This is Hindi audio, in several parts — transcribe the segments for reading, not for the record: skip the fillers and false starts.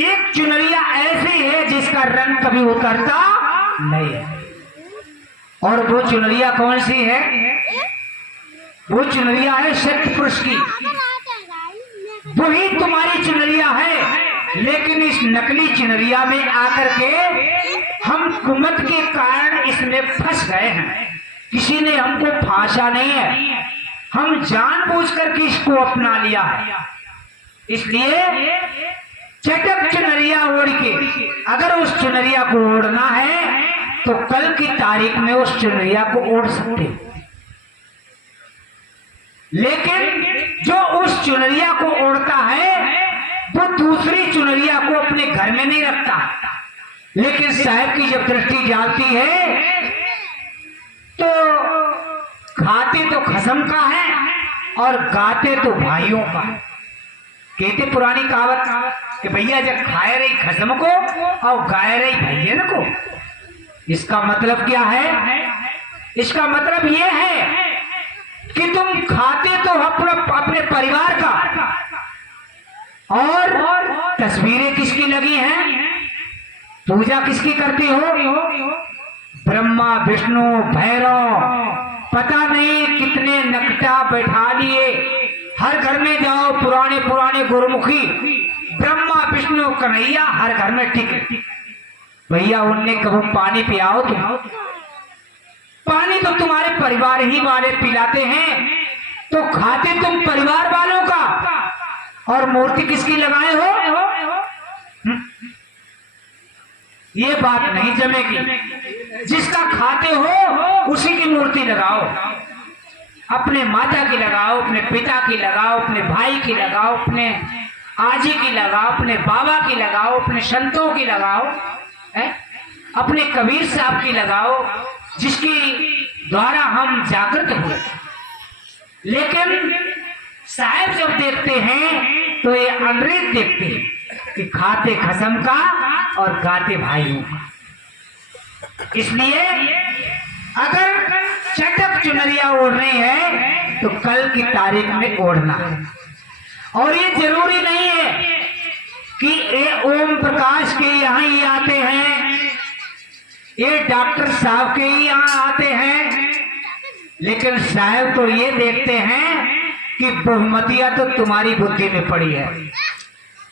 एक चुनरिया ऐसी है जिसका रंग कभी उतरता नहीं है। और वो चुनरिया कौन सी है? वो चुनरिया है सत्य पुरुष की। वही तुम्हारी चुनरिया है, लेकिन इस नकली चुनरिया में आकर के हम कुमत के कारण इसमें फंस गए हैं। किसी ने हमको फांसा नहीं है, हम जानबूझकर के इसको अपना लिया है। इसलिए चटक चुनरिया ओढ़ के, अगर उस चुनरिया को ओढ़ना है तो कल की तारीख में उस चुनरिया को ओढ़ सकते हो, लेकिन जो उस चुनरिया को ओढ़ता है वो दूसरी चुनरिया को अपने घर में नहीं रखता। लेकिन साहब की जब दृष्टि जाती है तो खाते तो खसम का है और गाते तो भाइयों का। कहते पुरानी कहावत कि भैया जब खाए रही खसम को और गाए रही भैया को। इसका मतलब क्या है? इसका मतलब यह है कि तुम खाते तो अपने परिवार का, और तस्वीरें किसकी लगी हैं, पूजा किसकी करती हो? ब्रह्मा विष्णु भैरव, पता नहीं कितने नकटा बैठा लिए। हर घर में जाओ, पुराने पुराने गुरुमुखी ब्रह्मा विष्णु कन्हैया हर घर में टिके। भैया उनने कहो पानी पियाओ तुम। पानी तो तुम्हारे परिवार ही वाले पिलाते हैं, तो खाते तुम परिवार वालों का, और मूर्ति किसकी लगाए हो? ये बात नहीं जमेगी। जिसका खाते हो उसी की मूर्ति लगाओ। अपने माता की लगाओ, अपने पिता की लगाओ, अपने भाई की लगाओ, अपने आजी की लगाओ, अपने बाबा की लगाओ, अपने संतों की लगाओ, अपने कबीर साहब की लगाओ, जिसकी द्वारा हम जागृत हुए। लेकिन साहब जब देखते हैं तो ये अंग्रेज देखते हैं कि खाते खसम का और गाते भाइयों का। इसलिए अगर चटक चुनरिया ओढ़नी है तो कल की तारीख में ओढ़ना है। और ये जरूरी नहीं है कि ये ओम प्रकाश के यहाँ ही आते हैं, ये डॉक्टर साहब के ही यहाँ आते हैं, लेकिन साहब तो ये देखते हैं कि बहुमतिया तो तुम्हारी बुद्धि में पड़ी है।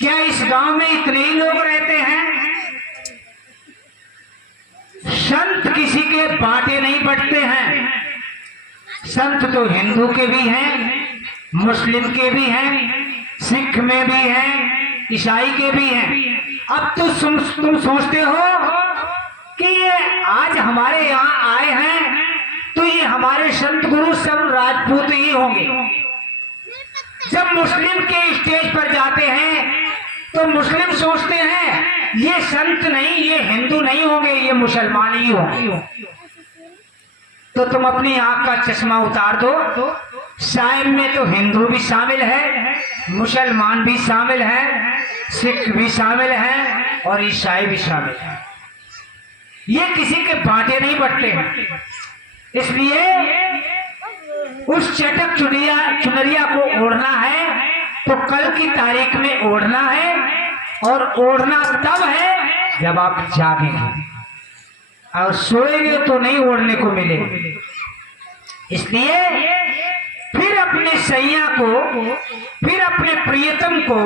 क्या इस गांव में इतने ही लोग रहते हैं? संत किसी के बाटे नहीं बटते हैं। संत तो हिंदू के भी हैं, मुस्लिम के भी हैं, सिख में भी हैं, ईसाई के भी हैं। अब तो तुम सोचते हो कि ये आज हमारे यहाँ आए हैं तो ये हमारे संत गुरु सब राजपूत ही होंगे। जब मुस्लिम के स्टेज पर जाते हैं तो मुस्लिम सोचते हैं ये संत नहीं, ये हिंदू नहीं होंगे, ये मुसलमान ही होंगे। तो तुम अपनी आंख का चश्मा उतार दो। साइम में तो हिंदू भी शामिल है, मुसलमान भी शामिल है, सिख भी शामिल है और ईसाई भी शामिल है। ये किसी के बाटे नहीं बटते हैं। इसलिए उस चटक चुनरिया को ओढ़ना है तो कल की तारीख में ओढ़ना है, और ओढ़ना तब है जब आप जागेंगे, और सोएंगे तो नहीं ओढ़ने को मिलेगा। इसलिए फिर अपने सैया को, फिर अपने प्रियतम को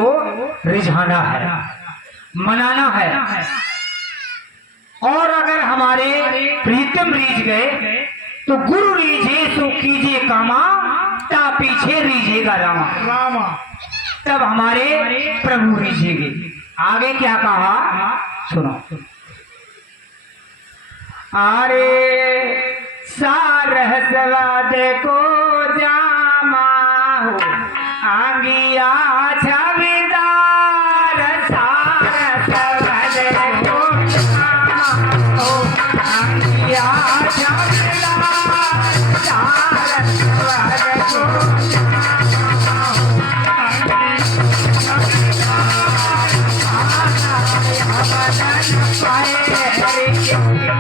रिझाना है, मनाना है। और अगर हमारे प्रीतम रीझ गए तो गुरु रीझे सो कीजिए कामा, ता पीछे रीझेगा रामा। तब हमारे प्रभु रीझेंगे। आगे क्या कहा सुनो। अरे सारहसवाद को जामा हो आंगिया छविदार, सारहसवाद को जामा हो आंगिया छविदार, सारहसवाद को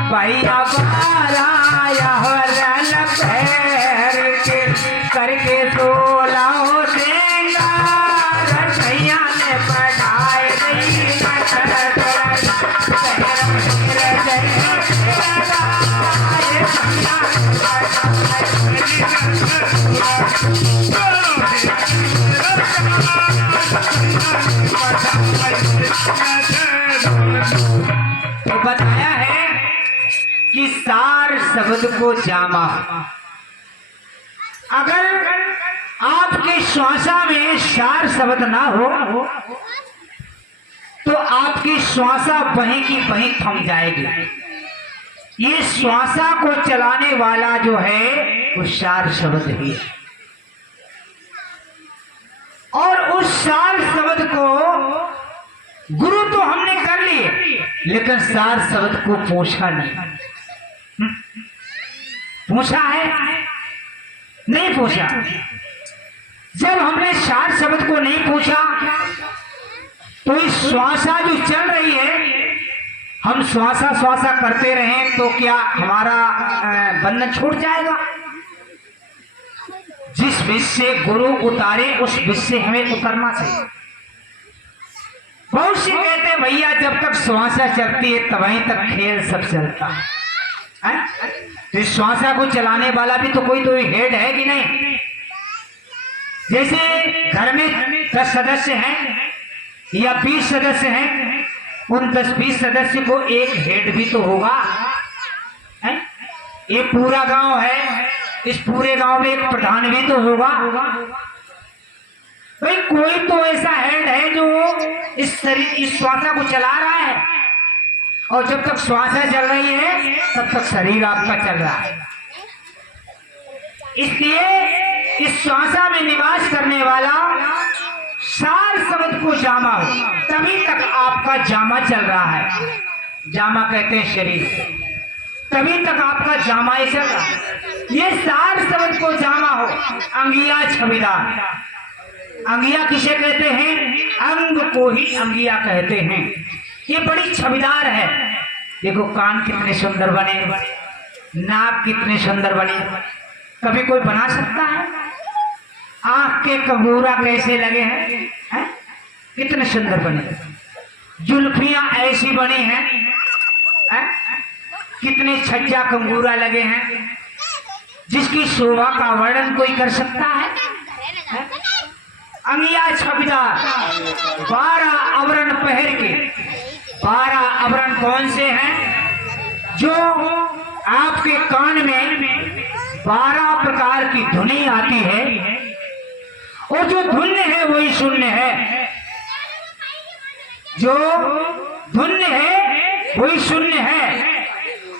भैया बाराया हरन पैर के करके सोला हो देगा, रसैया ने बढ़ाए नहीं। तो बताया है कि सार शब्द को जामा, अगर आपके श्वासा में सार शब्द ना हो तो आपकी श्वासा वहीं की वहीं थम जाएगी। ये श्वासा को चलाने वाला जो है वो सार शब्द ही है, और उस सार शब्द को गुरु तो हमने कर लिए, लेकिन सार शब्द को पूछा नहीं। पूछा है? नहीं पूछा। जब हमने सार शब्द को नहीं पूछा तो इस श्वासा जो चल रही है, हम श्वासा श्वासा करते रहें तो क्या हमारा बंधन छूट जाएगा? जिस विष से गुरु उतारे उस विष से हमें उतरना चाहिए। बहुत से कहते हैं भैया जब तक श्वासा चलती है तभी तक खेल सब चलता है। तो इस श्वासा को चलाने वाला भी तो कोई हेड है कि नहीं? जैसे घर में 10 सदस्य हैं या 20 सदस्य हैं, उन 10-20 सदस्य को एक हेड भी तो होगा, है? ये पूरा गांव है, इस पूरे गांव में एक प्रधान भी तो होगा। भाई कोई तो ऐसा हेड है जो इस श्वासा को चला रहा है, और जब तक श्वासा चल रही है तब तक शरीर आपका चल रहा है। इसलिए इस श्वासा में निवास करने वाला सार शब्द को जामा हो, तभी तक आपका जामा चल रहा है। जामा कहते हैं शरीर, तभी तक आपका जामा ही चल रहा है। ये सार शब्द को जामा हो। अंगिया छविदार, अंगिया किसे कहते हैं? अंग को ही अंगिया कहते हैं। ये बड़ी छविदार है। देखो कान कितने सुंदर बने, नाक कितने सुंदर बने, कभी कोई बना सकता है? आंख के कंगूरा कैसे लगे हैं, कितने सुंदर बने। जुल्फियां ऐसी बनी हैं, कितने छज्जा कंगूरा लगे हैं, जिसकी शोभा का वर्णन कोई कर सकता है? अंगिया छविदार 12 आवरण पहन के। 12 आवरण कौन से हैं? जो आपके कान में 12 प्रकार की ध्वनि आती है, और जो धुन है वही शून्य है। जो धुन है वही शून्य है।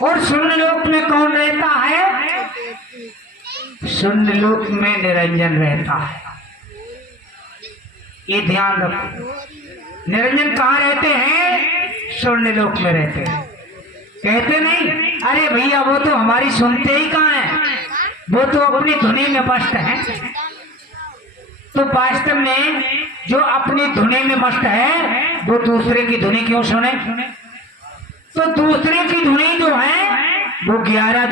और शून्य लोक में कौन रहता है? शून्य लोक में निरंजन रहता है। ये ध्यान रखो। निरंजन कहाँ रहते हैं? शून्य लोक में रहते हैं। कहते नहीं अरे भैया वो तो हमारी सुनते ही कहाँ है, वो तो अपनी धुनी में मस्त है। तो वास्तव में जो अपनी धुनी में मस्त है वो दूसरे की धुनी क्यों सुने? तो दूसरे की धुनी जो है वो 11